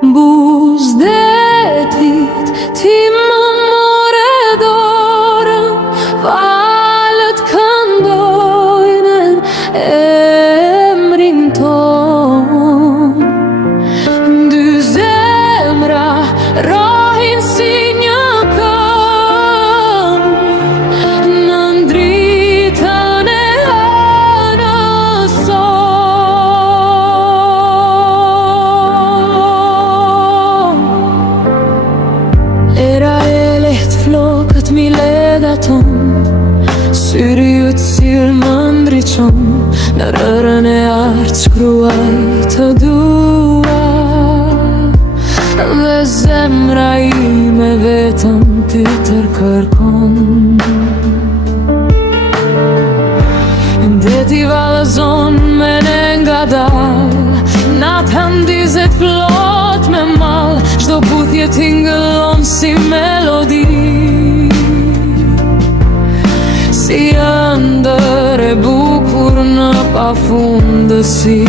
Buzdetit ti më more dorën, valët këndojnë emrin ton. Dy zemra rohin si një këngë në ndritën e hënës son. Era e lehtë flokët mi leda ton, syri ju t'sil më ndriqon, në rërën e artë shkruaj të dua. Dhe zemra ime vetëm ty tërkërkon. Deti vallëzon me ne nga dal, natë handizet plot me mal, çdo buthje tingëllon si melodi, si ëndër e bukur në pafundësi.